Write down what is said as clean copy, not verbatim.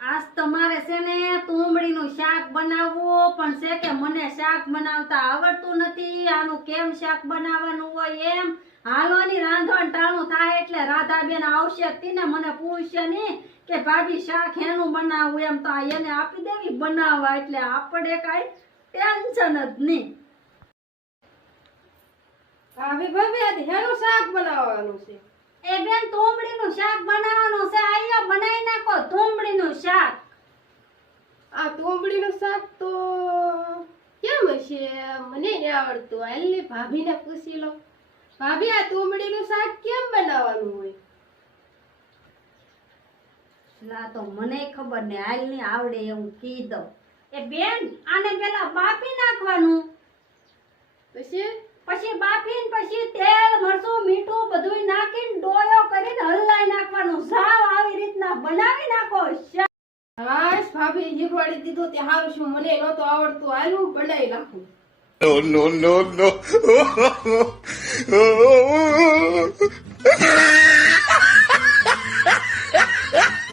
આજ તમારે છે ને તુંબડીનું શાક બનાવવું પણ છે કે મને શાક બનાવતા આવડતું નથી. આનું કેમ શાક બનાવવાનું હોય એમ હાલોની રાંધણ ટાણું થાય એટલે રાધાબેન આવશે તીને મને પૂછશે નહીં કે ભાભી શાક હેનું બનાવવું એમ તો એને આપી દેવી બનાવવા એટલે આપણે કઈ ટેન્શન જ નહીં. ભાભી ભાભી આજે હેનું શાક બનાવવાનું છે? એ બેન તુંબડીનું શાક બનાવવાનું છે. આયો બનાવી નાખો તુંબડીનું શાક. આ તુંબડીનું શાક તો કેમ હશે? મને નહીં આવડતું. હાલની ભાભીને પૂછી લો. ભાભી આ તુંબડીનું શાક કેમ બનાવવાનું હોય? લા તો મને ખબર ને હાલ ની આવડે એવું કી દઉં. એ બેન આને પેલા બાફી નાખવાનું. પછી બાફીને પછી તેલ મરચું મીઠું બધું નાખીને ડોયો કરીને હલાઈ નાખવાનું. સાવ આવી રીતના બનાવી નાખો શાક. હાશ ભાભી શીખવાડી દીધું તે હારું શું મને નહોતું આવડતું. હાલ હું બનાવી નાખું. No, no, no, no.